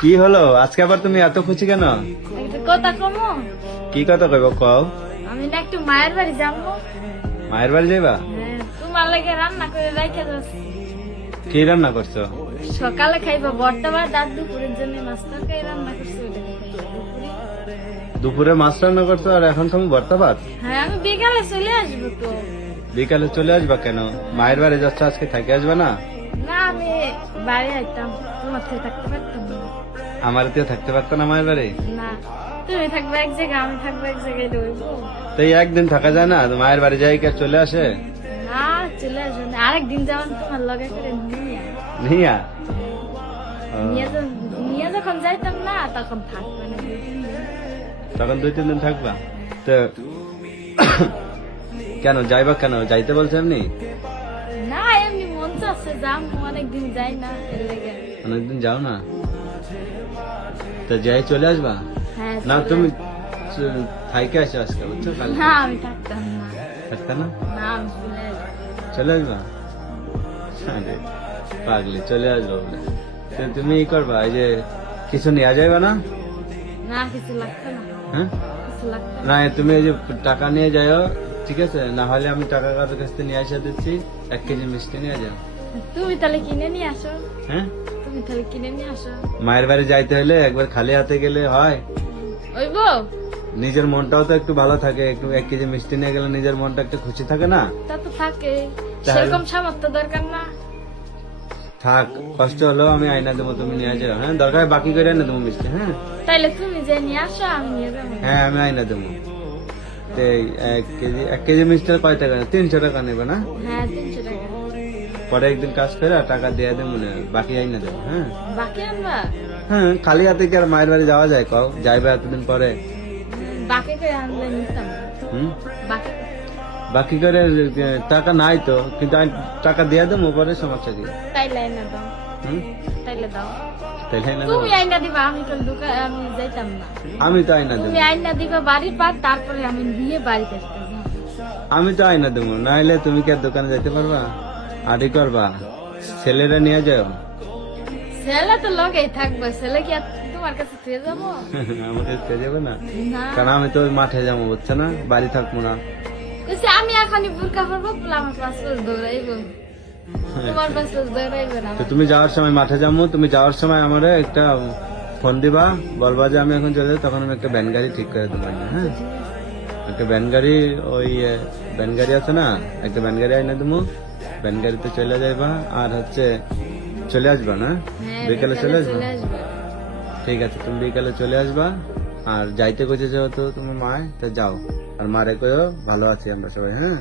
কি হলো আজকে আবার তুমি এত খুশি কেন? একটা কথা কমো, কি কথা কইব কও। আমি না একটু মায়ের বাড়ি যাবো। মায়ের বাড়ি যাইবা? তোমার লাগে রান্না করে রেখে যাচ্ছি। কি রান্না করছো? সকালে খাইবা ভর্তা ভাত, আর দুপুরের জন্য মাছ তরকারি রান্না করছি, ওটা খাইবা দুপুরে। দুপুরে মাছ রান্না করছো আর এখন তুমি ভর্তা ভাত? হ্যাঁ, আমি বিকালে চলে আসবো তো। বিকালে চলে আসবা কেন? মায়ের বাড়ি যাচ্ছ, আজকে থাকি আসবা না? না, আমি বাড়ি আইতাম, তোমার থেকে থাকতে পারতাম না। আমার তো থাকতে পারতো না মায়ের বাড়ি? না, তুমি থাকবে এক জায়গায়, আমি থাকবো এক জায়গায়, রইবো। তো এই একদিন থাকা যায় না? মায়ের বাড়ি যাই কে চলে আসে? না, চলে আসবো না, আরেকদিন যাবেন তোমার লগে করে নিয়ে। নিয়া নিয়ে যখন যাইতাম না তখন থাকবে না 2-3 দিন। তখন 2-3 দিন থাকবা তো? কেন যাইবা কেন? যাইতে বলছে এমনি? না, এমনি মন চাচ্ছে যাম, অনেকদিন যাই না, এর লেগে। অনেকদিন যাও না তো যাই চলে আসবা? হ্যাঁ, না চলে তুমি আসবো। থাইকে আসো আজকে, বুঝছো? কাল না, আমি থাকতাম না। থাকতে না? না, আমি চলে আসবো। চলে আসবা? আরে পাগলি, চলে আসবো বলে। তো তুমি ই করবা, এই যে কিছু নিয়ে যাইবা না? না, কিছু লাগতো না, হ্যাঁ কিছু লাগতো না, না। তুমি এই যে টাকা নিয়ে যাও, ঠিক আছে? না হলে আমি টাকা কারোর কাছ থেকে নিয়ে আসা দিচ্ছি, 1 কেজি মিষ্টি নিয়ে যাও। তুমি তাহলে কিনে নিয়ে আসো, হ্যাঁ, তুমি তাহলে কিনে নিয়ে আসো। মায়ের বাড়ি যাইতে হলে একবার খালি হাতে গেলে হয়? ওইব, নিজের মনটাও তো একটু ভালো থাকে, একটু 1 কেজি মিষ্টি নিয়ে গেলে নিজের মনটা একটু খুশি থাকে না? তা তো থাকে, তাহলে? সেরকম সামর্থ্য দরকার না। থাক, কষ্ট হলেও আমি আইনা দেবো, তুমি নিয়ে যাও। হ্যাঁ, দরকার হয় বাকি করে এনে দেবো মিষ্টি। হ্যাঁ তাইলে তুমি যে নিয়ে আসো, আমি নিয়ে যাবো। হ্যাঁ, আমি আইনা দেবো। তো এই 1 কেজি মিষ্টির কয় টাকা? 300 টাকা নেবে না? হ্যাঁ, 300 টাকা। পরে একদিন কাজ করে টাকা দিয়ে দেবো, বাকি আইনা দেবো। হ্যাঁ বাকি আনবা? হ্যাঁ, খালি হাতে কি আর মায়ের বাড়ি যাওয়া যায়? কও, যাইবে এতদিন পরে। বাকি করে আনলে নিতাম। হুম, বাকি বাকি করে টাকা নাই তো, কিন্তু আমি টাকা দিয়ে দেবো পরে, সমস্যা কি? তাইলে আইনা দাও, হুম, তাইলে দাও। তাইলে আইনা দেবো। তুমি আইনা দিবা, আমি তো দোকান আমি যাইতাম না। আমি তো আইনা দেবো। তুমি আইনা দিবা বাড়ির পার, তারপরে আমি নিয়ে বাড়িতে আসতাম। আমি তো আইনা দেবো, নাইলে তুমি কি আর দোকানে যেতে পারবা? আড়ি করবা? ছেলেরা নিয়ে যাও। ছেলে তো লগেই থাকবে, ছেলে কি আর তোমার কাছে ফিরে যাবো? আমাকে কে যাবে না? না, কারণ আমি তো ওই মাঠে যাবো, বুঝছো না? বাড়ি থাকবো না। কইছে আমি এখনই বুরকা পরবো, বলে আমার পাঁচ দৌড়াইবো, তোমার পাঁচ দৌড়াইবে না। তো তুমি যাওয়ার সময় মাঠে যাবো, তুমি যাওয়ার সময় আমার একটা ফোন দিবা, বলবা যে আমি এখন চলে যাই, তখন আমি একটা ভ্যান গাড়ি ঠিক করে দেবো। হ্যাঁ, একটা ভ্যান গাড়ি, ওই ভ্যান গাড়ি আছে না, একটা ভ্যান গাড়ি আইনা দেবো। ভ্যান গাড়িতে চলে যাইবা, আর হচ্ছে চলে আসবা না? হ্যাঁ, বিকেলে চলে আসবা? চলে আসবে। ঠিক আছে, তুমি বিকালে চলে আসবা। আর যাইতে কইছে যেহেতু তুমি মায়, তো যাও। আর মারে কইও ভালো আছি আমরা সবাই। হ্যাঁ,